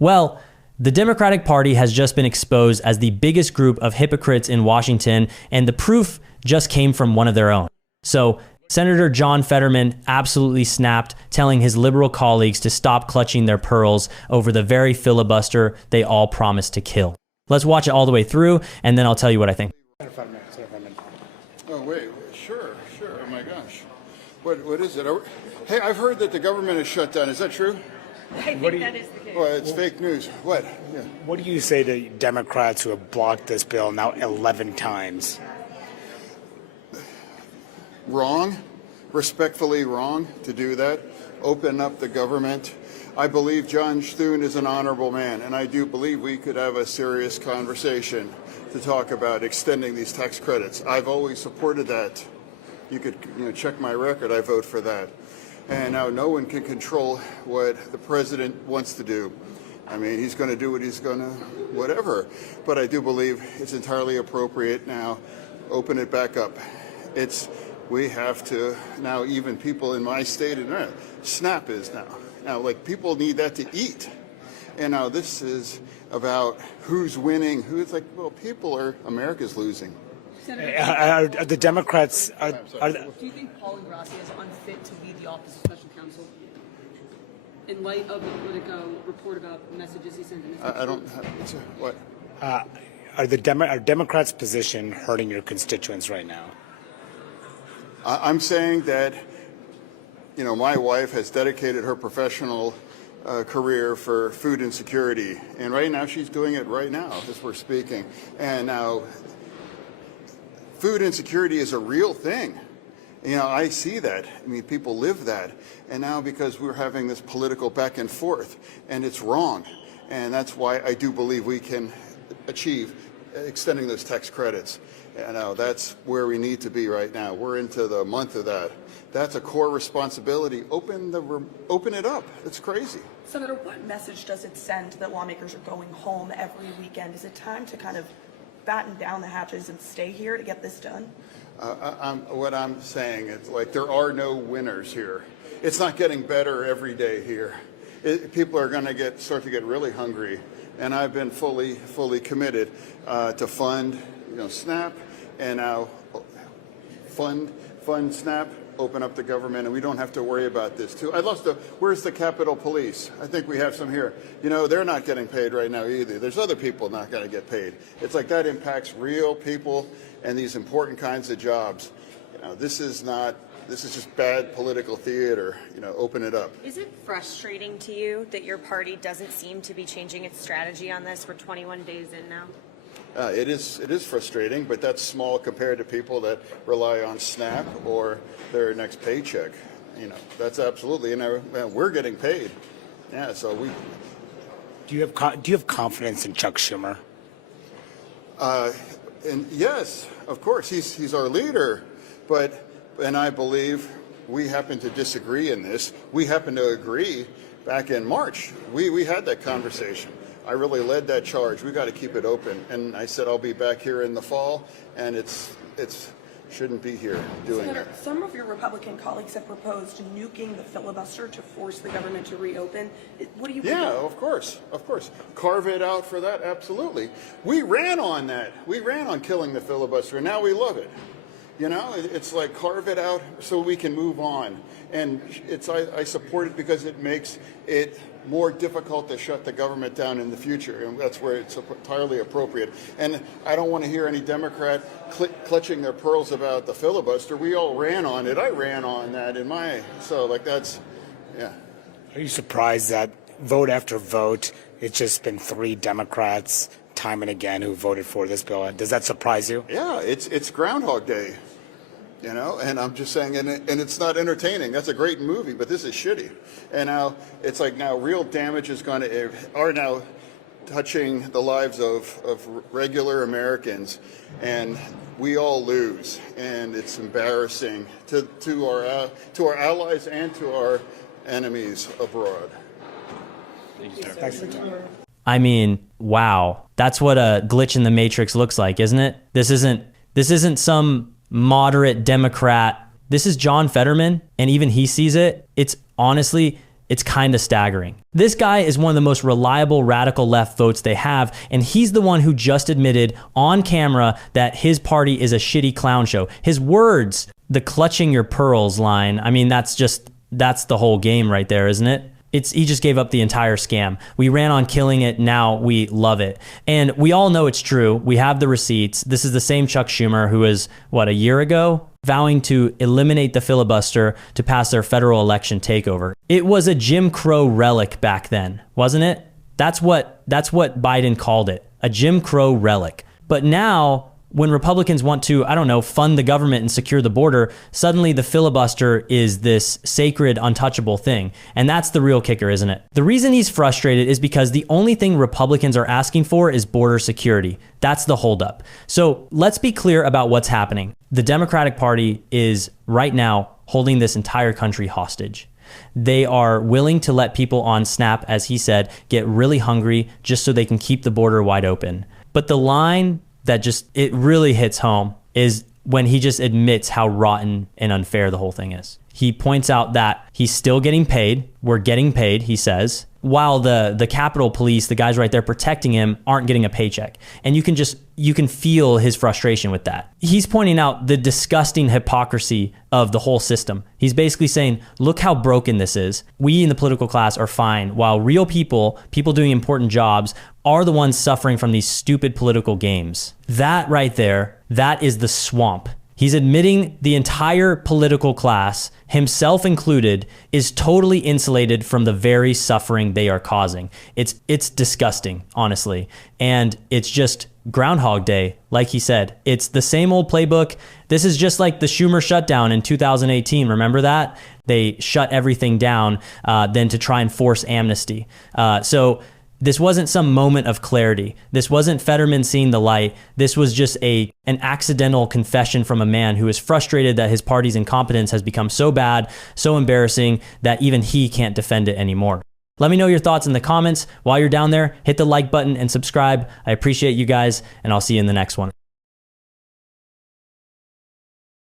Well, the Democratic Party has just been exposed as the biggest group of hypocrites in Washington, and the proof just came from one of their own. So Senator John Fetterman absolutely snapped, telling his liberal colleagues to stop clutching their pearls over the very filibuster they all promised to kill. Let's watch it all the way through, and then I'll tell you what I think. Oh, wait, sure, oh my gosh. What is it? Hey, I've heard that the government is shut down. Is that true? I think that is the case. Well, it's fake news. What? Yeah. What do you say to Democrats who have blocked this bill now 11 times? Wrong, respectfully wrong to do that. Open up the government. I believe John Thune is an honorable man, and I do believe we could have a serious conversation to talk about extending these tax credits. I've always supported that. You could check my record. I vote for that. And now no one can control what the president wants to do. I mean, he's going to do what he's going to, whatever. But I do believe it's entirely appropriate now. Open it back up. We have to now, even people in my state, and SNAP is now like people need that to eat. And now this is about who's winning, who's like, well, America's losing. Are the Democrats? Do you think Paul Ingrassia is unfit to lead the Office of Special Counsel in light of the Politico report about messages he sent in? I don't. What? Are Democrats' position hurting your constituents right now? I'm saying that, my wife has dedicated her professional career for food insecurity, and right now she's doing it right now as we're speaking. And now, food insecurity is a real thing. I see that. I mean, people live that. And now because we're having this political back and forth, and it's wrong. And that's why I do believe we can achieve extending those tax credits. And now that's where we need to be right now. We're into the month of that. That's a core responsibility. Open it up. It's crazy. Senator, what message does it send that lawmakers are going home every weekend? Is it time to kind of batten down the hatches and stay here to get this done? What I'm saying is, like, there are no winners here. It's not getting better every day here. People are going to start to get really hungry, and I've been fully committed to fund, SNAP, and now fund SNAP, open up the government, and we don't have to worry about this too. Where's the Capitol Police? I think we have some here. They're not getting paid right now either. There's other people not going to get paid. It's like that impacts real people and these important kinds of jobs. This is just bad political theater. Open it up. Is it frustrating to you that your party doesn't seem to be changing its strategy on this? We're 21 days in now. It is frustrating, but that's small compared to people that rely on SNAP or their next paycheck. That's absolutely, and we're getting paid. Yeah, so we. Do you have confidence in Chuck Schumer? And yes, of course, he's our leader, and I believe we happen to disagree in this. We happen to agree. Back in March, we had that conversation. I really led that charge. We got to keep it open. And I said I'll be back here in the fall, and it's shouldn't be here doing Senator, it. some of your Republican colleagues have proposed nuking the filibuster to force the government to reopen. What do you? Yeah, of course. Carve it out for that. Absolutely. We ran on that. We ran on killing the filibuster, and now we love it. It's like carve it out so we can move on. And I support it because it makes it more difficult to shut the government down in the future, and that's where it's entirely appropriate. And I don't want to hear any Democrat clutching their pearls about the filibuster. We all ran on it. I ran on that yeah. Are you surprised that vote after vote, it's just been 3 Democrats time and again who voted for this bill? Does that surprise you? Yeah, it's Groundhog Day. And I'm just saying, and it's not entertaining. That's a great movie, but this is shitty. And now it's like real damage are now touching the lives of regular Americans, and we all lose. And it's embarrassing to our allies and to our enemies abroad. Thanks for your time. I mean, wow. That's what a glitch in the matrix looks like, isn't it? This isn't some moderate Democrat. This is John Fetterman, and even he sees it. It's honestly It's kind of staggering. This guy is one of the most reliable radical left votes they have, and he's the one who just admitted on camera that his party is a shitty clown show. His words, the clutching your pearls line, I mean, that's the whole game right there, isn't it? He just gave up the entire scam. We ran on killing it, now we love it. And we all know it's true. We have the receipts. This is the same Chuck Schumer who was, a year ago, vowing to eliminate the filibuster to pass their federal election takeover. It was a Jim Crow relic back then, wasn't it? That's what Biden called it, a Jim Crow relic. But now, when Republicans want to, fund the government and secure the border, suddenly the filibuster is this sacred, untouchable thing. And that's the real kicker, isn't it? The reason he's frustrated is because the only thing Republicans are asking for is border security. That's the holdup. So let's be clear about what's happening. The Democratic Party is right now holding this entire country hostage. They are willing to let people on Snap, as he said, get really hungry just so they can keep the border wide open. But the line that it really hits home is when he just admits how rotten and unfair the whole thing is. He points out that he's still getting paid. We're getting paid, he says, while the Capitol Police, the guys right there protecting him, aren't getting a paycheck. And you can feel his frustration with that. He's pointing out the disgusting hypocrisy of the whole system. He's basically saying, look how broken this is. We in the political class are fine, while real people doing important jobs, are the ones suffering from these stupid political games. That right there, that is the swamp. He's admitting the entire political class, himself included, is totally insulated from the very suffering they are causing. It's disgusting, honestly. And it's just Groundhog Day, like he said. It's the same old playbook. This is just like the Schumer shutdown in 2018. Remember that? They shut everything down then to try and force amnesty. So this wasn't some moment of clarity. This wasn't Fetterman seeing the light. This was just an accidental confession from a man who is frustrated that his party's incompetence has become so bad, so embarrassing, that even he can't defend it anymore. Let me know your thoughts in the comments. While you're down there, hit the like button and subscribe. I appreciate you guys, and I'll see you in the next one.